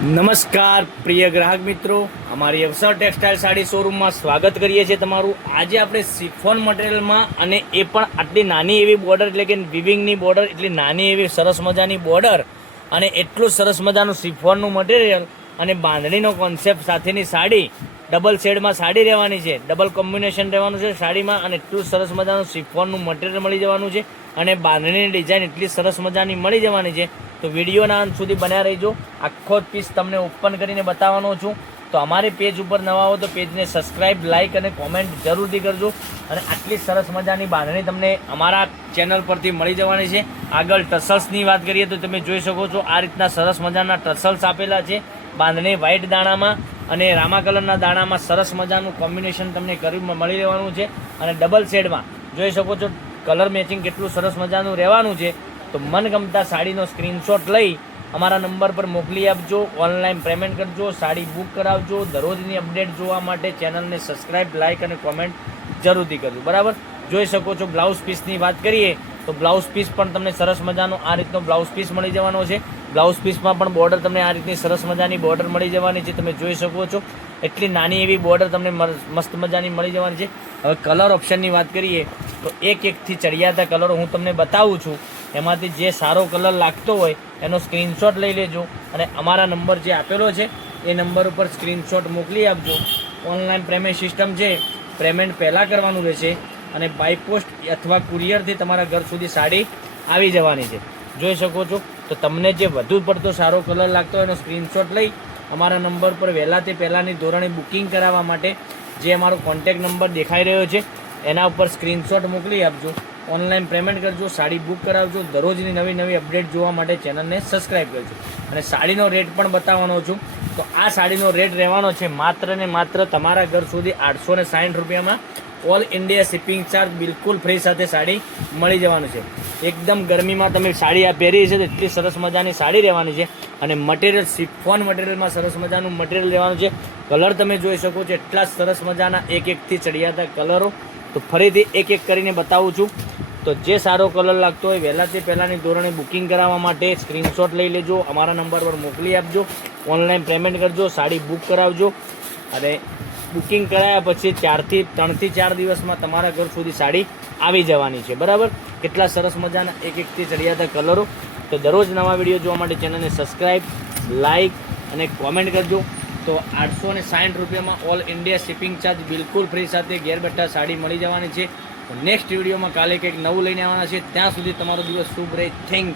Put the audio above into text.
નમસ્કાર પ્રિય ગ્રાહક મિત્રો, અમારી અવસર ટેક્સટાઇલ સાડી શોરૂમમાં સ્વાગત કરીએ છીએ તમારું। આજે આપણે સિફોન મટીરિયલમાં અને એ પણ આટલી નાની એવી બોર્ડર એટલે કે વિવિંગની બોર્ડર, એટલી નાની એવી સરસ મજાની બોર્ડર અને એટલું સરસ મજાનું સિફોનનું મટીરિયલ અને બાંધણીનો કોન્સેપ્ટ સાથેની સાડી, ડબલ શેડમાં સાડી રહેવાની છે, ડબલ કોમ્બિનેશન રહેવાનું છે સાડીમાં અને એટલું સરસ મજાનું સિફોનનું મટીરિયલ મળી જવાનું છે અને બાંધણીની ડિઝાઇન એટલી સરસ મજાની મળી જવાની છે। તો વિડીયોના અંત સુધી બન્યા રહીજો, આખો જ પીસ તમને ઓપન કરીને બતાવવાનો છું। તો અમારી પેજ ઉપર નવા હો તો પેજને સબસ્ક્રાઇબ, લાઇક અને કોમેન્ટ જરૂરથી કરજો અને આટલી સરસ મજાની બાંધણી તમને અમારા ચેનલ પરથી મળી જવાની છે। આગળ ટસલ્સની વાત કરીએ તો તમે જોઈ શકો છો આ રીતના સરસ મજાના ટસલ્સ આપેલા છે। બાંધણી વ્હાઇટ દાણામાં અને રામા કલરના દાણામાં સરસ મજાનું કોમ્બિનેશન તમને કરી મળી રહેવાનું છે અને ડબલ શેડમાં જોઈ શકો છો કલર મેચિંગ કેટલું સરસ મજાનું રહેવાનું છે। તો મનગમતા સાડીનો સ્ક્રીનશોટ લઈ અમારા નંબર પર મોકલી આપજો, ઓનલાઈન પેમેન્ટ કરજો, સાડી બુક કરાવજો। દરરોજની અપડેટ જોવા માટે ચેનલને સબસ્ક્રાઇબ, લાઇક અને કોમેન્ટ જરૂરથી કરજો, બરાબર। જોઈ શકો છો બ્લાઉઝ પીસની વાત કરીએ તો બ્લાઉઝ પીસ પણ તમને સરસ મજાનો આ રીતનો બ્લાઉઝ પીસ મળી જવાનો છે। બ્લાઉઝ પીસમાં પણ બોર્ડર તમને આ રીતની સરસ મજાની બોર્ડર મળી જવાની છે, તમે જોઈ શકો છો એટલી નાની એવી બોર્ડર તમને મસ્ત મજાની મળી જવાની છે। હવે કલર ઓપ્શનની વાત કરીએ તો એકથી ચડિયાતા કલરો હું તમને બતાવું છું, એમાંથી જે સારો કલર લાગતો હોય એનો સ્ક્રીનશોટ લઈ લેજો અને અમારા નંબર જે આપેલો છે એ નંબર ઉપર સ્ક્રીનશોટ મોકલી આપજો। ઓનલાઈન પેમેન્ટ સિસ્ટમ છે, પેમેન્ટ પહેલાં કરવાનું રહેશે અને બાય પોસ્ટ અથવા કુરિયરથી તમારા ઘર સુધી સાડી આવી જવાની છે। જોઈ શકો છો તો તમને જે વધુ પડતો સારો કલર લાગતો હોય એનો સ્ક્રીનશોટ લઈ અમારા નંબર પર વહેલાથી પહેલાંની ધોરણે બુકિંગ કરાવવા માટે જે અમારો કોન્ટેક નંબર દેખાઈ રહ્યો છે એના ઉપર સ્ક્રીનશોટ મોકલી આપજો, ઓનલાઈન પેમેન્ટ કરજો, સાડી બુક કરાવજો। દરરોજની નવી નવી અપડેટ જોવા માટે ચેનલને સબસ્ક્રાઈબ કરજો અને સાડીનો રેટ પણ બતાવવાનો છું। તો આ સાડીનો રેટ રહેવાનો છે માત્ર ને માત્ર તમારા ઘર સુધી 860 રૂપિયામાં। ઓલ ઇન્ડિયા શિપિંગ ચાર્જ બિલકુલ ફ્રી સાથે સાડી મળી જવાનું છે। એકદમ ગરમીમાં તમે સાડી આ પહેરી છે તો એટલી સરસ મજાની સાડી રહેવાની છે અને મટીરિયલ સિફોન મટીરિયલમાં સરસ મજાનું મટીરિયલ રહેવાનું છે। કલર તમે જોઈ શકો છો એટલા સરસ મજાના એકથી ચડિયાતા કલરો। તો ફરીથી એક કરીને બતાવું છું। તો જે સારો કલર લાગતો હોય વહેલાથી પહેલાંની ધોરણે બુકિંગ કરાવવા માટે સ્ક્રીનશોટ લઈ લેજો, અમારા નંબર પર મોકલી આપજો, ઓનલાઈન પેમેન્ટ કરજો, સાડી બુક કરાવજો અને બુકિંગ કરાયા પછી 3 થી 4 દિવસમાં તમારા ઘર સુધી સાડી આવી જવાની છે, બરાબર। કેટલા સરસ મજાના એકથી ચડિયાતા કલરો। તો દરરોજ નવા વિડીયો જોવા માટે ચેનલને સબસ્ક્રાઈબ, લાઇક અને કોમેન્ટ કરજો। તો 860 રૂપિયામાં ઓલ ઇન્ડિયા શિપિંગ ચાર્જ બિલકુલ ફ્રી સાથે ઘેર બેઠા સાડી મળી જવાની છે। તો નેક્સ્ટ વિડીયોમાં કાલે કંઈક નવું લઈને આવવાના છે, ત્યાં સુધી તમારો દિવસ શુભ રહે। Thank you.